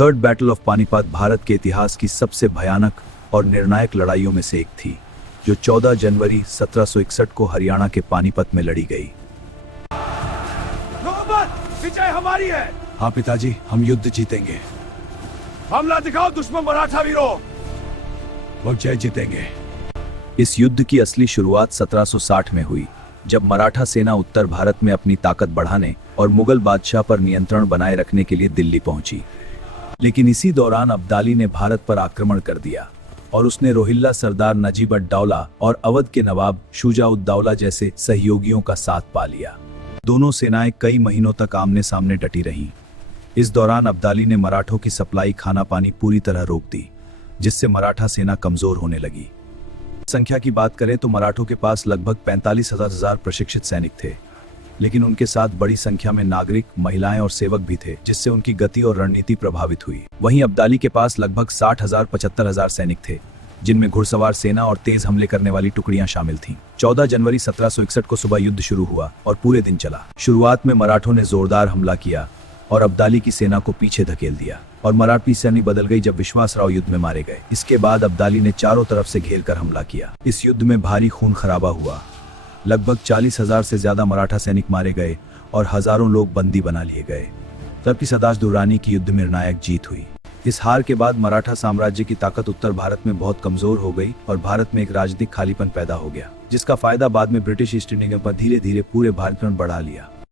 Third battle of Panipat Bharat के इतिहास की सबसे भयानक और निर्णायक लड़ाइयों में से एक थी, जो 14 जनवरी 1761 को हरियाणा के पानीपत में लड़ी गई। विजय हमारी है। हाँ पिताजी, हम युद्ध जीतेंगे। हमला दिखाओ दुश्मन मराठा वीरों। वो जय जीतेंगे। इस युद्ध की असली शुरुआत 1760 में हुई, जब मराठा सेना उत्तर भारत में अपनी ताकत बढ़ाने और मुगल बादशाह पर नियंत्रण बनाए रखने के लिए दिल्ली पहुंची। लेकिन इसी दौरान अब्दाली ने भारत पर आक्रमण कर दिया और उसने रोहिल्ला सरदार नजीब-उद-दौला और अवध के नवाब शुजा-उद-दौला जैसे सहयोगियों का साथ पा लिया। दोनों सेनाएं कई महीनों तक आमने सामने डटी रहीं। इस दौरान अब्दाली ने मराठों की सप्लाई खाना पानी पूरी तरह रोक दी, जिससे मराठा सेना कमजोर होने लगी। संख्या की बात करें तो मराठों के पास लगभग 45,000 प्रशिक्षित सैनिक थे, लेकिन उनके साथ बड़ी संख्या में नागरिक, महिलाएं और सेवक भी थे, जिससे उनकी गति और रणनीति प्रभावित हुई। वहीं अब्दाली के पास लगभग 60,000-75,000 सैनिक थे, जिनमें घुड़सवार सेना और तेज हमले करने वाली टुकड़ियां शामिल थीं। 14 जनवरी 1761 को सुबह युद्ध शुरू हुआ और पूरे दिन चला। शुरुआत में मराठों ने जोरदार हमला किया और अब्दाली की सेना को पीछे धकेल दिया और मराठी सैन्य बदल गई जब विश्वासराव युद्ध में मारे गए। इसके बाद अब्दाली ने चारों तरफ से घेरकर हमला किया। इस युद्ध में भारी खून खराबा हुआ। लगभग 40,000 से ज्यादा मराठा सैनिक मारे गए और हजारों लोग बंदी बना लिए गए। तब सदाश दुर्रानी की युद्ध में निर्णायक जीत हुई। इस हार के बाद मराठा साम्राज्य की ताकत उत्तर भारत में बहुत कमजोर हो गई और भारत में एक राजनीतिक खालीपन पैदा हो गया, जिसका फायदा बाद में ब्रिटिश ईस्ट इंडिया पर धीरे धीरे पूरे भारत में बढ़ा लिया।